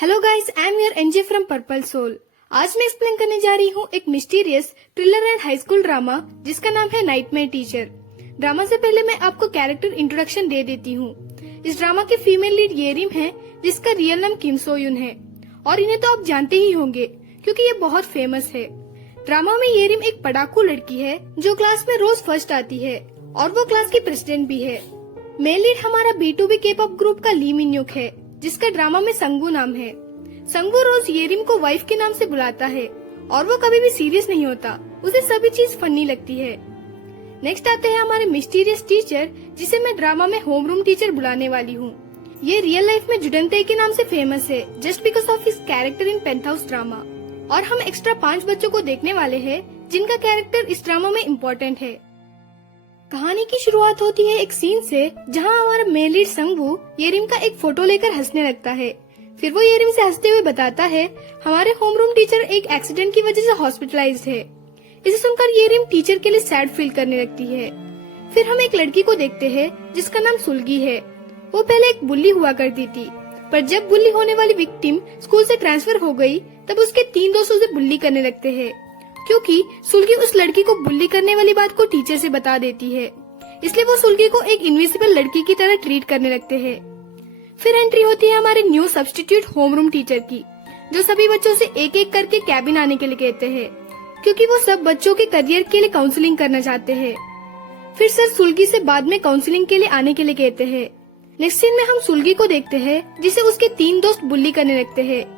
Hello guys, I am your NJ from purple soul. आज मैं explain करने जा रही हूँ एक mysterious thriller and high school drama जिसका नाम है नाइटमेयर टीचर। ड्रामा से पहले मैं आपको कैरेक्टर इंट्रोडक्शन दे देती हूँ। इस ड्रामा के फीमेल लीड येरिम है जिसका रियल नाम किम सो यून है और इन्हें तो आप जानते ही होंगे क्योंकि ये बहुत फेमस है। ड्रामा में येरिम एक पढ़ाकू लड़की है जो क्लास में रोज फर्स्ट आती है और वो क्लास की प्रेसिडेंट भी है। मेल लीड हमारा B2B K-pop ग्रुप का ली मिन्युक है जिसका ड्रामा में संगू नाम है। संगू रोज येरिम को वाइफ के नाम से बुलाता है और वो कभी भी सीरियस नहीं होता, उसे सभी चीज फनी लगती है। नेक्स्ट आते हैं हमारे मिस्टीरियस टीचर जिसे मैं ड्रामा में होमरूम टीचर बुलाने वाली हूँ। ये रियल लाइफ में जुडनते के नाम से फेमस है just because of his character in penthouse drama. और हम एक्स्ट्रा 5 बच्चों को देखने वाले हैं जिनका कैरेक्टर इस ड्रामा में इम्पोर्टेंट है। कहानी की शुरुआत होती है एक सीन से जहां हमारा मेल लीड संगू येरिम का एक फोटो लेकर हंसने लगता है। फिर वो येरिम से हंसते हुए बताता है हमारे होमरूम टीचर एक एक्सीडेंट की वजह से हॉस्पिटलाइज्ड है। इसे सुनकर येरिम टीचर के लिए सैड फील करने लगती है। फिर हम एक लड़की को देखते हैं जिसका नाम सुलगी है। वो पहले एक बुल्ली हुआ करती थी, पर जब बुल्ली होने वाली विक्टिम स्कूल से ट्रांसफर हो गई तब उसके 3 दोस्त उसे बुल्ली करने लगते हैं क्योंकि सुलगी उस लड़की को बुल्ली करने वाली बात को टीचर से बता देती है। इसलिए वो सुलगी को एक इनविजिबल लड़की की तरह ट्रीट करने लगते हैं। फिर एंट्री होती है हमारे न्यू सब्स्टिट्यूट होमरूम टीचर की, जो सभी बच्चों से एक एक करके कैबिन आने के लिए कहते हैं क्योंकि वो सब बच्चों के करियर के लिए काउंसलिंग करना चाहते हैं। फिर सर सुलगी से बाद में काउंसलिंग के लिए आने के लिए कहते हैं। नेक्स्ट सीन में हम सुलगी को देखते हैं जिसे उसके 3 दोस्त बुल्ली करने लगते हैं।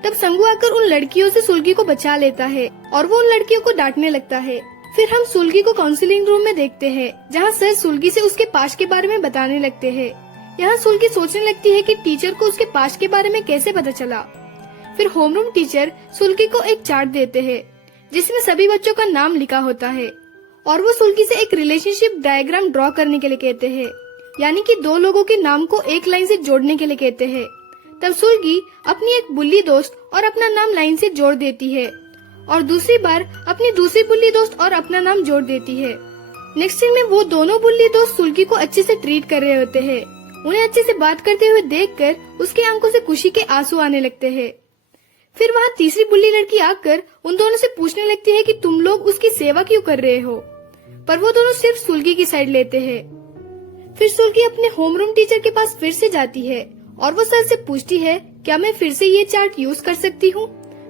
तब संगू आकर उन लड़कियों से सुलगी को बचा लेता है और वो उन लड़कियों को डांटने लगता है। फिर हम सुलगी को काउंसलिंग रूम में देखते हैं जहाँ सर सुलगी से उसके पास्ट के बारे में बताने लगते हैं। यहाँ सुलगी सोचने लगती है कि टीचर को उसके पास्ट के बारे में कैसे पता चला। फिर होमरूम टीचर सुलगी को एक चार्ट देते हैं जिसमें सभी बच्चों का नाम लिखा होता है और वो सुलगी से एक रिलेशनशिप डायग्राम ड्रॉ करने के लिए कहते हैं, यानी कि 2 लोगों के नाम को एक लाइन से जोड़ने के लिए कहते हैं। तब सुलगी अपनी एक बुल्ली दोस्त और अपना नाम लाइन से जोड़ देती है और दूसरी बार अपनी दूसरी बुल्ली दोस्त और अपना नाम जोड़ देती है। नेक्स्ट सीन में वो दोनों बुल्ली दोस्त सुलगी को अच्छे से ट्रीट कर रहे होते हैं। उन्हें अच्छे से बात करते हुए देखकर उसके आंखों से खुशी के आंसू आने लगते हैं। फिर वहाँ तीसरी बुल्ली लड़की आकर उन दोनों से पूछने लगती है कि तुम लोग उसकी सेवा क्यों कर रहे हो, पर वो दोनों सिर्फ सुलगी की साइड लेते हैं। फिर सुलगी अपने होमरूम टीचर के पास फिर से जाती है और वो सर से पूछती है क्या मैं फिर से ये चार्ट यूज कर सकती हूँ।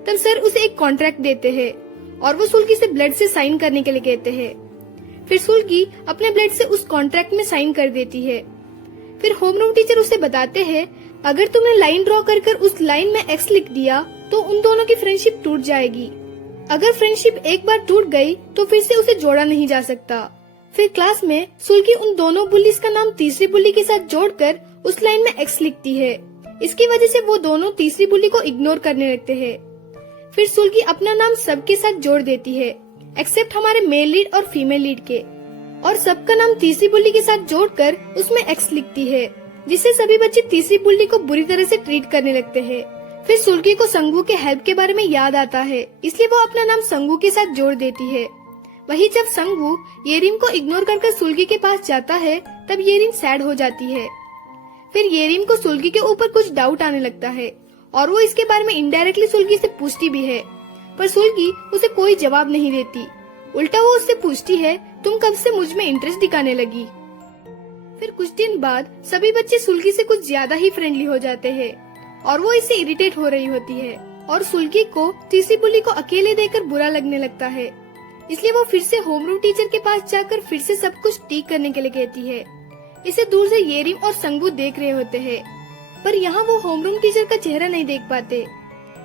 तब सर उसे एक कॉन्ट्रैक्ट देते हैं और वो सुलगी से ब्लड से साइन करने के लिए कहते हैं। फिर सुलगी अपने ब्लड से उस कॉन्ट्रैक्ट में साइन कर देती है। फिर होमरूम टीचर उसे बताते हैं अगर तुमने लाइन ड्रॉ कर उस लाइन में एक्स लिख दिया तो उन दोनों की फ्रेंडशिप टूट जाएगी। अगर फ्रेंडशिप एक बार टूट गई तो फिर से उसे जोड़ा नहीं जा सकता। फिर क्लास में सुलगी उन दोनों बुल्लीज का नाम तीसरी बुल्ली के साथ जोड़कर उस लाइन में एक्स लिखती है। इसकी वजह से वो दोनों तीसरी बुल्ली को इग्नोर करने लगते हैं। फिर सुलगी अपना नाम सबके साथ जोड़ देती है एक्सेप्ट हमारे मेल लीड और फीमेल लीड के, और सबका नाम तीसरी बुल्ली के साथ जोड़कर उसमें एक्स लिखती है, जिससे सभी बच्चे तीसरी बुल्ली को बुरी तरह से ट्रीट करने लगते हैं। फिर सुलगी को संगू के हेल्प के बारे में याद आता है, इसलिए वो अपना नाम संगू के साथ जोड़ देती है। वही जब संगू येरिम को इग्नोर कर सुलगी के पास जाता है तब येरिम सैड हो जाती है। फिर येरिम को सुलगी के ऊपर कुछ डाउट आने लगता है और वो इसके बारे में इनडायरेक्टली सुलगी से पूछती भी है, पर सुलगी उसे कोई जवाब नहीं देती। उल्टा वो उससे पूछती है तुम कब से मुझ में इंटरेस्ट दिखाने लगी। फिर कुछ दिन बाद सभी बच्चे सुलगी से कुछ ज्यादा ही फ्रेंडली हो जाते हैं और वो इससे इरिटेट हो रही होती है और सुलगी को तीसरी बुल्ली को अकेले देखकर बुरा लगने लगता है। इसलिए वो फिर से होमरूम टीचर के पास जाकर फिर से सब कुछ ठीक करने के लिए कहती है। इसे दूर से येरिम और संगू देख रहे होते हैं, पर यहाँ वो होमरूम टीचर का चेहरा नहीं देख पाते।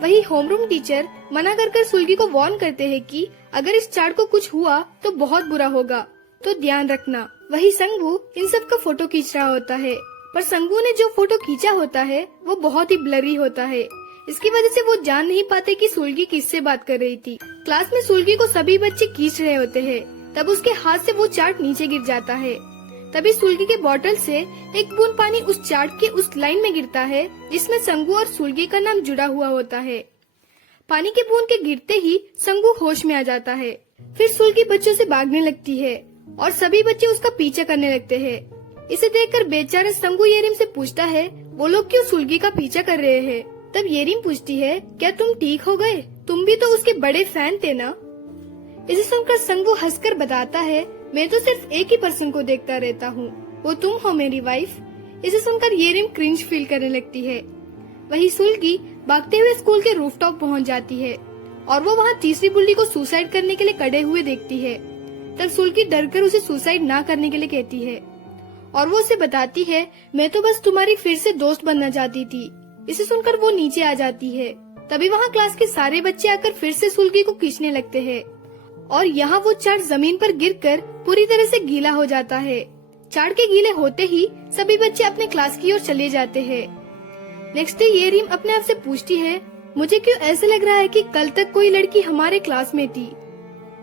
वही होमरूम टीचर मना कर सुलगी को वार्न करते हैं कि अगर इस चार्ट को कुछ हुआ तो बहुत बुरा होगा, तो ध्यान रखना। वही संगू इन सब का फोटो खींच रहा होता है, पर संगू ने जो फोटो खींचा होता है वो बहुत ही ब्लरी होता है। इसकी वजह से वो जान नहीं पाते कि सुलगी किससे बात कर रही थी। क्लास में सुलगी को सभी बच्चे खींच रहे होते हैं, तब उसके हाथ से वो चार्ट नीचे गिर जाता है। तभी सुलगी के बोतल से एक बूंद पानी उस चार्ट के उस लाइन में गिरता है जिसमें संगू और सुलगी का नाम जुड़ा हुआ होता है। पानी के बूंद के गिरते ही संगू होश में आ जाता है। फिर सुलगी बच्चों से भागने लगती है और सभी बच्चे उसका पीछा करने लगते हैं। इसे देखकर बेचारा संगू येरिम से पूछता है वो लोग क्यों सुलगी का पीछा कर रहे हैं। तब येरिम पूछती है, क्या तुम ठीक हो गए? तुम भी तो उसके बड़े फैन थे ना? इसे सुनकर संगवू हंसकर बताता है, मैं तो सिर्फ एक ही पर्सन को देखता रहता हूँ, वो तुम हो मेरी वाइफ। इसे सुनकर येरिम क्रिंज फील करने लगती है। वही सुल्गी भागते हुए स्कूल के रूफटॉप पहुँच जाती है और वो वहाँ तीसरी बुल्ली को सुसाइड करने के लिए कड़े हुए देखती है। तब सुल्गी डरकर उसे सुसाइड ना करने के लिए कहती है और वो उसे बताती है, मैं तो बस तुम्हारी फिर से दोस्त बनना चाहती थी। इसे सुनकर वो नीचे आ जाती है। तभी वहाँ क्लास के सारे बच्चे आकर फिर से सुल्गी को खींचने लगते हैं और यहाँ वो चार्ट जमीन पर गिरकर पूरी तरह से गीला हो जाता है। चार्ट के गीले होते ही सभी बच्चे अपने क्लास की ओर चले जाते हैं। नेक्स्ट डे येरिम अपने आप से पूछती है, मुझे क्यों ऐसे लग रहा है कि कल तक कोई लड़की हमारे क्लास में थी।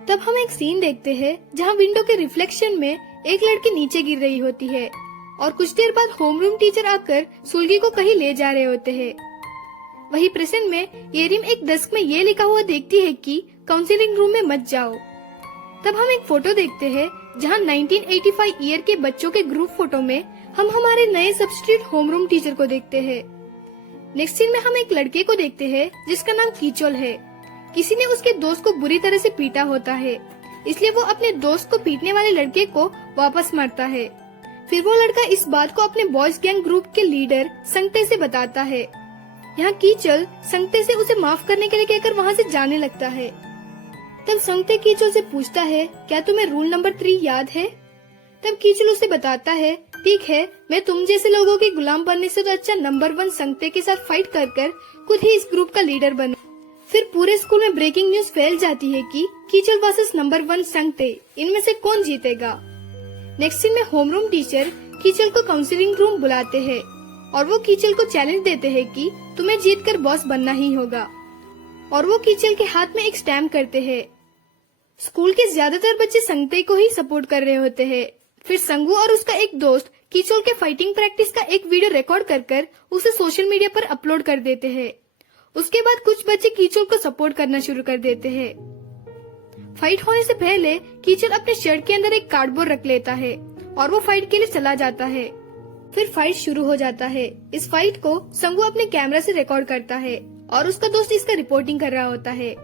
तब हम एक सीन देखते हैं जहाँ विंडो के रिफ्लेक्शन में एक लड़की नीचे गिर रही होती है और कुछ देर बाद होमरूम टीचर आकर सुल्गी को कहीं ले जा रहे होते हैं। वही प्रेजेंट में येरिम एक डेस्क में ये लिखा हुआ देखती है कि काउंसलिंग रूम में मत जाओ। तब हम एक फोटो देखते हैं जहाँ 1985 ईयर के बच्चों के ग्रुप फोटो में हम हमारे नए सब्स्टिट्यूट होमरूम टीचर को देखते हैं। नेक्स्ट सीन में हम एक लड़के को देखते हैं जिसका नाम कीचोल है। किसी ने उसके दोस्त को बुरी तरह से पीटा होता है, इसलिए वो अपने दोस्त को पीटने वाले लड़के को वापस मारता है। फिर वो लड़का इस बात को अपने बॉयज गैंग ग्रुप के लीडर संगते से बताता है। यहाँ कीचल संगते से उसे माफ करने के लिए कहकर वहाँ से जाने लगता है। तब संगते कीचल से पूछता है, क्या तुम्हें रूल नंबर 3 याद है? तब कीचल उसे बताता है, ठीक है, मैं तुम जैसे लोगों के गुलाम बनने से तो अच्छा नंबर 1 संगते के साथ फाइट कर खुद ही इस ग्रुप का लीडर बने। फिर पूरे स्कूल में ब्रेकिंग न्यूज फैल जाती है कि कीचल वर्सेस नंबर 1 संगते, इनमें से कौन जीतेगा। नेक्स्ट सीन में होमरूम टीचर कीचल को काउंसलिंग रूम बुलाते हैं और वो कीचल को चैलेंज देते हैं कि तुम्हें जीतकर बॉस बनना ही होगा और वो कीचल के हाथ में एक स्टैम्प करते हैं। स्कूल के ज्यादातर बच्चे संगते को ही सपोर्ट कर रहे होते हैं। फिर संगू और उसका एक दोस्त कीचल के फाइटिंग प्रैक्टिस का एक वीडियो रिकॉर्ड कर उसे सोशल मीडिया पर अपलोड कर देते हैं। उसके बाद कुछ बच्चे कीचल को सपोर्ट करना शुरू कर देते हैं। फाइट होने से पहले कीचल अपने शर्ट के अंदर एक कार्डबोर्ड रख लेता है और वो फाइट के लिए चला जाता है। फिर फाइट शुरू हो जाता है। इस फाइट को संगू अपने कैमरा से रिकॉर्ड करता है और उसका दोस्त इसका रिपोर्टिंग कर रहा होता है।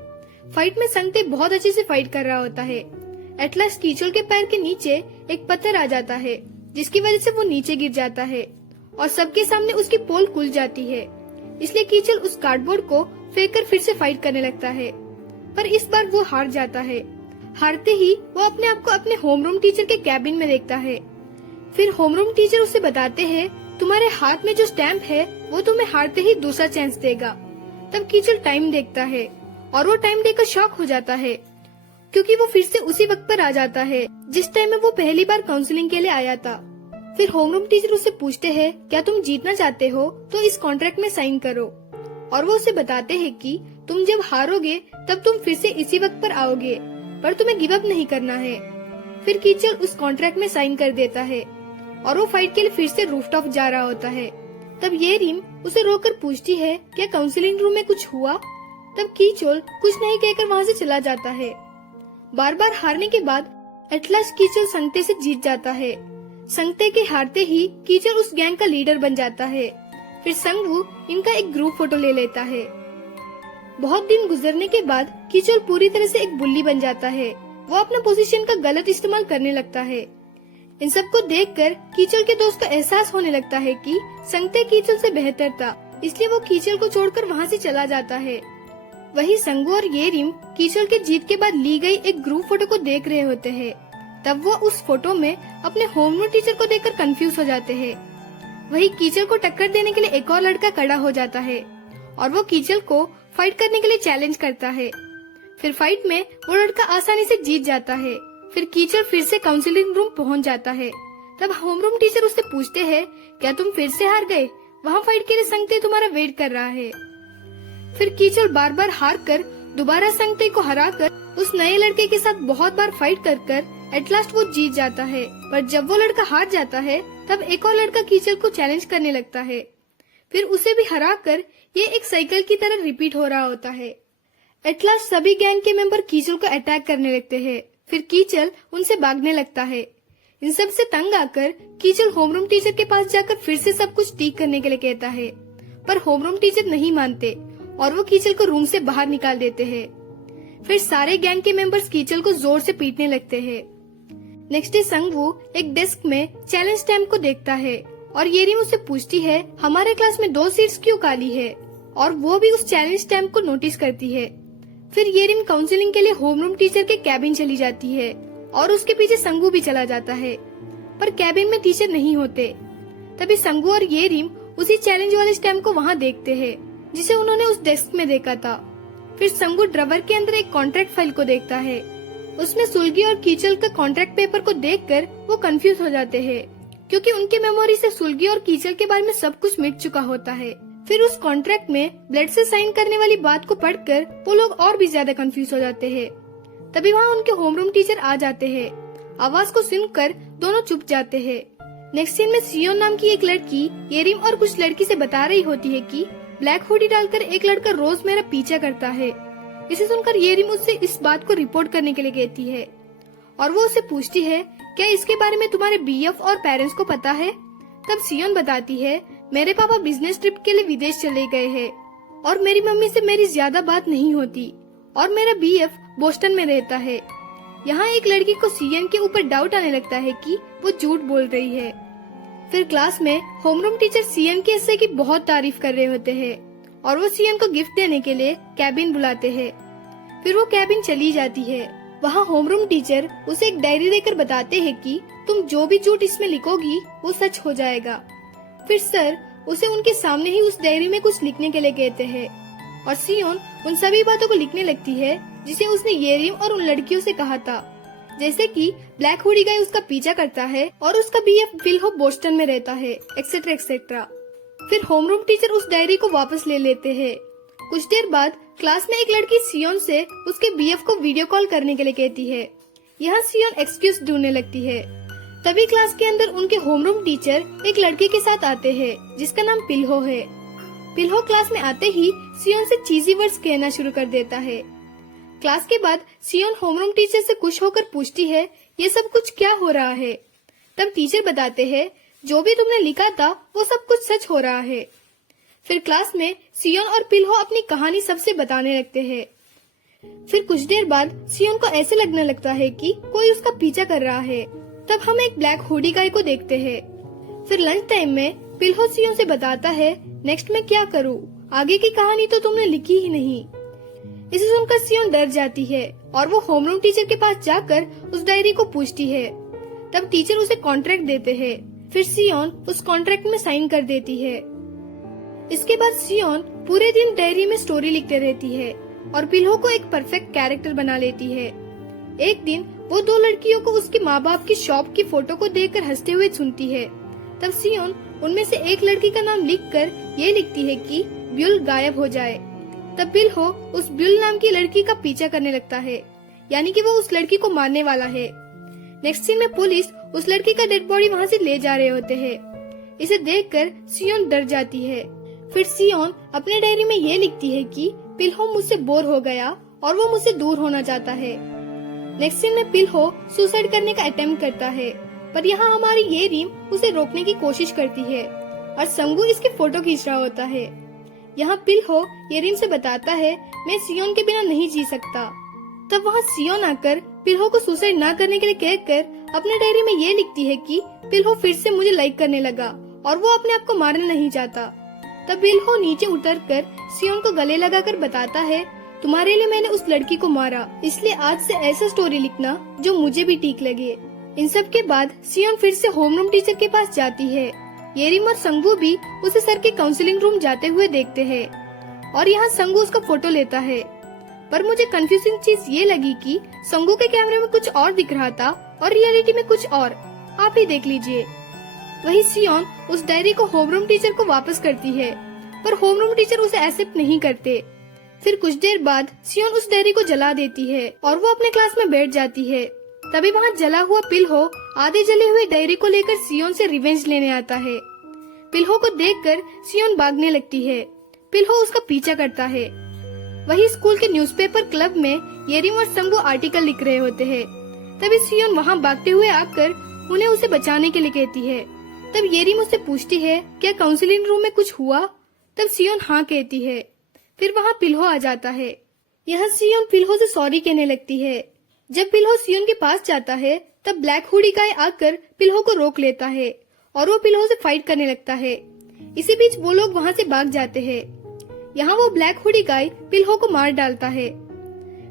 फाइट में संगते बहुत अच्छे से फाइट कर रहा होता है। एट लास्ट कीचल के पैर के नीचे एक पत्थर आ जाता है, जिसकी वजह से वो नीचे गिर जाता है और सबके सामने उसकी पोल खुल जाती है। इसलिए कीचल उस कार्डबोर्ड को फेंक कर फिर से फाइट करने लगता है, पर इस बार वो हार जाता है। हारते ही वो अपने आप को अपने होमरूम टीचर के कैबिन में देखता है। फिर होमरूम टीचर उसे बताते हैं, तुम्हारे हाथ में जो स्टैम्प है वो तुम्हें हारते ही दूसरा चांस देगा। तब कीचल टाइम देखता है और वो टाइम देखकर शॉक हो जाता है, क्योंकि वो फिर से उसी वक्त पर आ जाता है जिस टाइम में वो पहली बार काउंसलिंग के लिए आया था। फिर होमरूम टीचर उससे पूछते हैं, क्या तुम जीतना चाहते हो तो इस कॉन्ट्रैक्ट में साइन करो। और वो उसे बताते हैं कि तुम जब हारोगे तब तुम फिर से इसी वक्त पर आओगे, पर तुम्हें गिव अप नहीं करना है। फिर कीचल उस कॉन्ट्रैक्ट में साइन कर देता है और वो फाइट के लिए फिर से रूफटॉप जा रहा होता है। तब येरिम उसे रोककर पूछती है, क्या काउंसलिंग रूम में कुछ हुआ? तब कीचल कुछ नहीं कहकर वहाँ से चला जाता है। बार बार हारने के बाद एट लास्ट कीचल संगते से जीत जाता है। संगते के हारते ही कीचल उस गैंग का लीडर बन जाता है। फिर संगवू इनका एक ग्रुप फोटो ले लेता है। बहुत दिन गुजरने के बाद कीचल पूरी तरह से एक बुल्ली बन जाता है। वो अपना पोजीशन का गलत इस्तेमाल करने लगता है। इन सबको देखकर कीचल के दोस्त को एहसास होने लगता है कि संगते कीचल से बेहतर था, इसलिए वो कीचल को छोड़कर वहाँ से चला जाता है। वही संगू और येरिम कीचल के जीत के बाद ली गई एक ग्रुप फोटो को देख रहे होते हैं। तब वो उस फोटो में अपने होमरूम टीचर को देखकर कंफ्यूज हो जाते हैं। वही कीचल को टक्कर देने के लिए एक और लड़का खड़ा हो जाता है और वो कीचल को फाइट करने के लिए चैलेंज करता है। फिर फाइट में वो लड़का आसानी से जीत जाता है। फिर कीचल फिर से काउंसलिंग रूम पहुंच जाता है। तब होमरूम टीचर उससे पूछते हैं, क्या तुम फिर से हार गए? वहाँ फाइट के लिए संगते तुम्हारा वेट कर रहा है। फिर कीचल बार बार हार कर दोबारा संगते को हराकर उस नए लड़के के साथ बहुत बार फाइट कर एट लास्ट वो जीत जाता है। पर जब वो लड़का हार जाता है तब एक और लड़का कीचल को चैलेंज करने लगता है। फिर उसे भी हराकर ये एक साइकिल की तरह रिपीट हो रहा होता है। एट लास्ट सभी गैंग के मेंबर कीचल को अटैक करने लगते हैं। फिर कीचल उनसे भागने लगता है। इन सब से तंग आकर कीचल होमरूम टीचर के पास जाकर फिर से सब कुछ ठीक करने के लिए कहता है। पर होमरूम टीचर नहीं मानते और वो कीचल को रूम से बाहर निकाल देते हैं। फिर सारे गैंग के मेंबर्स कीचल को जोर से पीटने लगते हैं। नेक्स्ट डे संगवू एक डेस्क में चैलेंज स्टैम्प को देखता है और येरिम उससे पूछती है हमारे क्लास में 2 सीट्स क्यों खाली है, और वो भी उस चैलेंज स्टैम्प को नोटिस करती है। फिर येरिम काउंसलिंग के लिए होमरूम टीचर के कैबिन चली जाती है और उसके पीछे संगू भी चला जाता है, पर कैबिन में टीचर नहीं होते। तभी संगू और येरिम उसी चैलेंज वाले स्टैम्प को वहाँ देखते हैं जिसे उन्होंने उस डेस्क में देखा था। फिर संगू ड्रवर के अंदर एक कॉन्ट्रैक्ट फाइल को देखता है। उसमें सुलगी और कीचल का कॉन्ट्रैक्ट पेपर को देखकर वो कंफ्यूज हो जाते हैं, क्योंकि उनकी मेमोरी से सुलगी और कीचल के बारे में सब कुछ मिट चुका होता है। फिर उस कॉन्ट्रैक्ट में ब्लड से साइन करने वाली बात को पढ़कर वो लोग और भी ज्यादा कंफ्यूज हो जाते हैं। तभी वहाँ उनके होमरूम टीचर आ जाते हैं। आवाज को सुनकर दोनों चुप जाते हैं। नेक्स्ट सीन में सियोन नाम की एक लड़की येरिम और कुछ लड़की से बता रही होती है कि ब्लैक हुडी डालकर एक लड़का रोज मेरा पीछा करता है। इसे सुनकर येरिम उससे इस बात को रिपोर्ट करने के लिए कहती है और वो उससे पूछती है क्या इसके बारे में तुम्हारे बीएफ और पेरेंट्स को पता है। तब सियोन बताती है मेरे पापा बिजनेस ट्रिप के लिए विदेश चले गए हैं और मेरी मम्मी से मेरी ज्यादा बात नहीं होती और मेरा बीएफ बोस्टन में रहता है। यहाँ एक लड़की को सियोन के ऊपर डाउट आने लगता है कि वो झूठ बोल रही है। फिर क्लास में होमरूम टीचर सियोन के हिस्से की बहुत तारीफ कर रहे होते हैं और वो सियोन को गिफ्ट देने के लिए कैबिन बुलाते हैं। फिर वो कैबिन चली जाती है। वहाँ होमरूम टीचर उसे एक डायरी देकर बताते हैं कि तुम जो भी झूठ इसमें लिखोगी वो सच हो जाएगा। फिर सर उसे उनके सामने ही उस डायरी में कुछ लिखने के लिए कहते हैं और सियोन उन सभी बातों को लिखने लगती है जिसे उसने येरिम और उन लड़कियों से कहा था, जैसे कि ब्लैक हुडी गाय उसका पीछा करता है और उसका बीएफ विल्हो बोस्टन में रहता है, एक्सेट्रा एक्सेट्रा। फिर होमरूम टीचर उस डायरी को वापस ले लेते हैं। कुछ देर बाद क्लास में एक लड़की सियोन से उसके बीएफ को वीडियो कॉल करने के लिए कहती है। यहाँ सियोन एक्सक्यूज ढूंढने लगती है। तभी क्लास के अंदर उनके होमरूम टीचर एक लड़के के साथ आते हैं जिसका नाम पिल्हो है। पिल्हो क्लास में आते ही सियोन से चीजी वर्ड्स कहना शुरू कर देता है। क्लास के बाद सियोन होमरूम टीचर से खुश होकर पूछती है ये सब कुछ क्या हो रहा है। तब टीचर बताते हैं जो भी तुमने लिखा था वो सब कुछ सच हो रहा है। फिर क्लास में सियोन और पिल्हो अपनी कहानी सबसे बताने लगते हैं। फिर कुछ देर बाद सियोन को ऐसे लगने लगता है कि कोई उसका पीछा कर रहा है। तब हम एक ब्लैक हुडी गाय को देखते हैं। फिर लंच टाइम में पिल्हो सियोन से बताता है नेक्स्ट मैं क्या करूँ, आगे की कहानी तो तुमने लिखी ही नहीं। इसे सुनकर सियोन डर जाती है और वो होमरूम टीचर के पास जाकर उस डायरी को पूछती है। तब टीचर उसे कॉन्ट्रैक्ट देते हैं। फिर सियोन उस कॉन्ट्रैक्ट में साइन कर देती है। इसके बाद सियोन पूरे दिन डायरी में स्टोरी लिखते रहती है और पिल्हो को एक परफेक्ट कैरेक्टर बना लेती है। एक दिन वो 2 लड़कियों को उसके माँ बाप की शॉप की फोटो को देखकर हंसते हुए सुनती है। तब सियोन उनमें से एक लड़की का नाम लिखकर ये लिखती है कि ब्यूल गायब हो जाए। तब पिल्हो उस ब्यूल नाम की लड़की का पीछा करने लगता है, यानी कि वो उस लड़की को मारने वाला है। नेक्स्ट सीन में पुलिस उस लड़की का डेड बॉडी वहाँ से ले जा रहे होते हैं। इसे देखकर सियोन डर जाती है। फिर सियोन अपने डायरी में ये लिखती है कि पिल्हो मुझसे बोर हो गया और वो मुझसे दूर होना चाहता है। नेक्स्ट सीन में पिल्हो सुसाइड करने का अटेम्प्ट करता है, पर यहाँ हमारी येरिम उसे रोकने की कोशिश करती है और संगू इसकी फोटो खींच रहा होता है। यहाँ पिल्हो येरिम से बताता है मैं सियोन के बिना नहीं जी सकता। तब वहाँ सियोन आकर पिल्हो को सुसाइड ना करने के लिए कहकर अपने डायरी में ये लिखती है कि पिल्हो फिर से मुझे लाइक करने लगा और वो अपने आप को मारना नहीं चाहता। तब पिल्हो नीचे उतरकर सियोन को गले लगाकर बताता है तुम्हारे लिए मैंने उस लड़की को मारा, इसलिए आज से ऐसा स्टोरी लिखना जो मुझे भी ठीक लगे। इन सब के बाद सियोन फिर से होमरूम टीचर के पास जाती है। येरिम और संगू भी उसे सर के काउंसलिंग रूम जाते हुए देखते हैं और यहाँ संगू उसका फोटो लेता है। पर मुझे कंफ्यूजिंग चीज ये लगी कि संगू के कैमरे में कुछ और दिख रहा था और रियलिटी में कुछ और। आप ही देख लीजिए। वही सियोन उस डायरी को होमरूम टीचर को वापस करती है, पर होमरूम टीचर उसे एक्सेप्ट नहीं करते। फिर कुछ देर बाद सियोन उस डायरी को जला देती है और वो अपने क्लास में बैठ जाती है। तभी वहाँ जला हुआ पिल्हो आधे जले हुए डायरी को लेकर सियोन से रिवेंज लेने आता है। पिल्हो को देखकर सियोन भागने लगती है। पिल्हो उसका पीछा करता है। वही स्कूल के न्यूज़पेपर क्लब में येरिम और संगू आर्टिकल लिख रहे होते हैं। तभी सियोन वहाँ भागते हुए आकर उन्हें उसे बचाने के लिए कहती है। तब येरिम उससे पूछती है क्या काउंसलिंग रूम में कुछ हुआ। तब सियोन हाँ कहती है। फिर वहाँ पिल्हो आ जाता है। यह सियोन पिल्हो से सॉरी कहने लगती है। जब पिल्हो सियोन के पास जाता है तब ब्लैक हुडी गाय आकर पिल्हो को रोक लेता है और वो पिल्हो से फाइट करने लगता है। इसी बीच वो लोग वहाँ से भाग जाते हैं। यहाँ वो ब्लैक हुडी गाय पिल्हो को मार डालता है।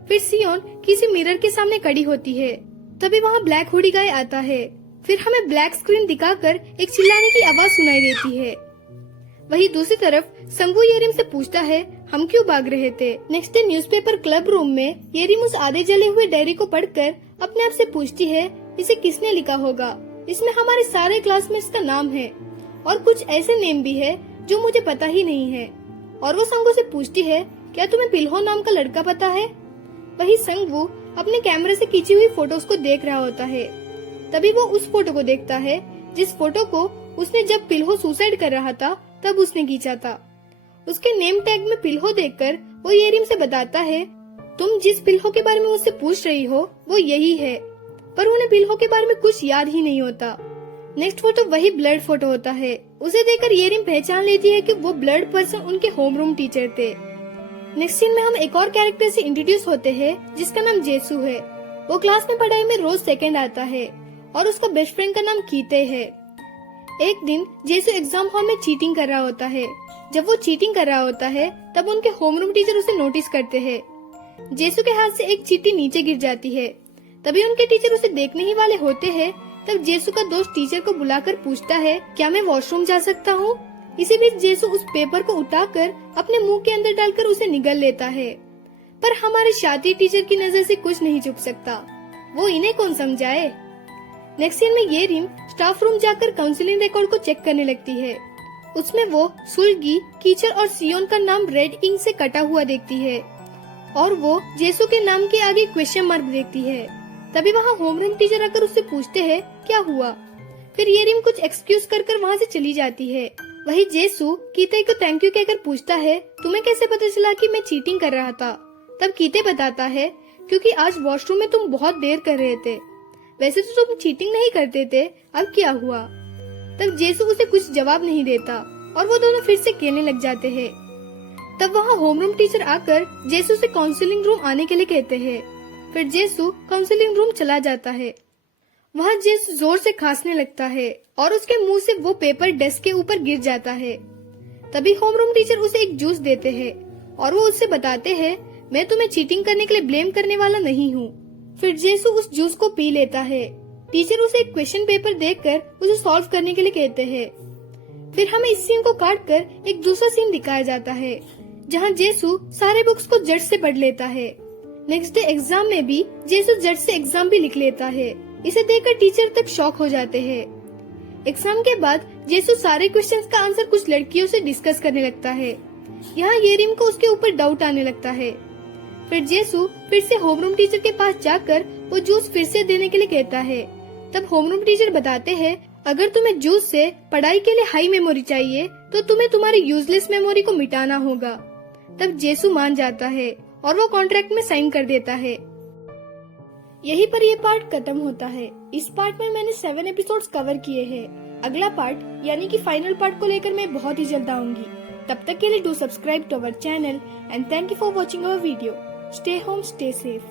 फिर सियोन किसी मिरर के सामने खड़ी होती है। तभी वहाँ ब्लैक हुडी गाय आता है। फिर हमें ब्लैक स्क्रीन दिखाकर एक चिल्लाने की आवाज सुनाई देती है। वहीं दूसरी तरफ संगू येरिम से पूछता है हम क्यों भाग रहे थे। Next day newspaper club room में येरिम उस आधे जले हुए डायरी को पढ़कर अपने आप से पूछती है इसे किसने लिखा होगा। इसमें हमारे सारे क्लासमेट्स का नाम है और कुछ ऐसे नेम भी है जो मुझे पता ही नहीं है। और वो संगू से पूछती है क्या तुम्हें पिल्हो नाम का लड़का पता है। वही संगू अपने कैमरे से खींची हुई फोटोज को देख रहा होता है। तभी वो उस फोटो को देखता है जिस फोटो को उसने जब पिल्हो सुसाइड कर रहा था तब उसने खींचा था। उसके नेम टैग में पिल्हो देखकर वो येरिम से बताता है तुम जिस पिल्हो के बारे में मुझसे पूछ रही हो वो यही है। पर उन्हें पिल्हो के बारे में कुछ याद ही नहीं होता। नेक्स्ट फोटो वही ब्लड फोटो होता है। उसे देखकर येरिम पहचान लेती है कि वो ब्लड पर्सन उनके होमरूम टीचर थे। नेक्स्ट सीन में हम एक और कैरेक्टर से इंट्रोड्यूस होते हैं जिसका नाम जेसू है। वो क्लास में पढ़ाई में रोज सेकंड आता है और उसका बेस्ट फ्रेंड का नाम कीते है। एक दिन जेसू एग्जाम हॉल में चीटिंग कर रहा होता है। जब वो चीटिंग कर रहा होता है तब उनके होमरूम टीचर उसे नोटिस करते हैं। जेसू के हाथ से एक चीटी नीचे गिर जाती है। तभी उनके टीचर उसे देखने ही वाले होते हैं। तब जेसू का दोस्त टीचर को बुलाकर पूछता है क्या मैं वॉशरूम जा सकता हूँ। इसी बीच जेसू उस पेपर को उठाकर अपने मुंह के अंदर डालकर उसे निगल लेता है। पर हमारे शातिर टीचर की नजर से कुछ नहीं छुप सकता। वो इन्हें कौन समझाए। नेक्स्ट सीन में येरिम स्टाफ रूम जाकर काउंसलिंग रिकॉर्ड को चेक करने लगती है। उसमें वो सुल्गी, कीचर और सियोन का नाम रेड इंक से कटा हुआ देखती है और वो जेसू के नाम के आगे क्वेश्चन मार्क देखती है। तभी वहाँ होमरूम टीचर आकर उससे पूछते हैं क्या हुआ। फिर येरिम कुछ एक्सक्यूज कर वहाँ से चली जाती है। वही जेसू कीते को थैंक यू कहकर पूछता है तुम्हें कैसे पता चला कि मैं चीटिंग कर रहा था। तब कीते बताता है क्योंकि आज वॉशरूम में तुम बहुत देर कर रहे थे। वैसे तो तुम चीटिंग नहीं करते थे, अब क्या हुआ। तब जेसू उसे कुछ जवाब नहीं देता और वो दोनों फिर से खेलने लग जाते हैं। तब वहाँ होमरूम टीचर आकर जेसू से काउंसलिंग रूम आने के लिए कहते हैं। फिर जेसू काउंसलिंग रूम चला जाता है। वहाँ जेसू जोर से खांसने लगता है और उसके मुंह से वो पेपर डेस्क के ऊपर गिर जाता है। तभी होमरूम टीचर उसे एक जूस देते हैं और वो उससे बताते हैं मैं तुम्हें चीटिंग करने के लिए ब्लेम करने वाला नहीं हूँ। फिर जेसू उस जूस को पी लेता है। टीचर उसे एक क्वेश्चन पेपर देकर उसे सॉल्व करने के लिए कहते हैं। फिर हमें इस सीन को काट कर एक दूसरा सीन दिखाया जाता है जहाँ जेसू सारे बुक्स को जट से पढ़ लेता है। नेक्स्ट डे एग्जाम में भी जेसू जट से एग्जाम भी लिख लेता है। इसे देखकर टीचर तक शॉक हो जाते हैं। एग्जाम के बाद जेसू सारे क्वेश्चंस का आंसर कुछ लड़कियों से डिस्कस करने लगता है। यहाँ येरिम को उसके ऊपर डाउट आने लगता है। फिर जेसू फिर से होमरूम टीचर के पास जाकर वो जूस फिर से देने के लिए कहता है। तब होमरूम टीचर बताते हैं अगर तुम्हें जूस से पढ़ाई के लिए हाई मेमोरी चाहिए तो तुम्हें तुम्हारी यूजलेस मेमोरी को मिटाना होगा। तब जेसू मान जाता है और वो कॉन्ट्रैक्ट में साइन कर देता है। यहीं पर ये पार्ट खत्म होता है। इस पार्ट में मैंने 7 एपिसोड्स कवर किए हैं। अगला पार्ट यानी कि फाइनल पार्ट को लेकर मैं बहुत ही जल्द आऊंगी। तब तक के लिए do subscribe to our channel and thank you for watching our video. Stay home, stay safe.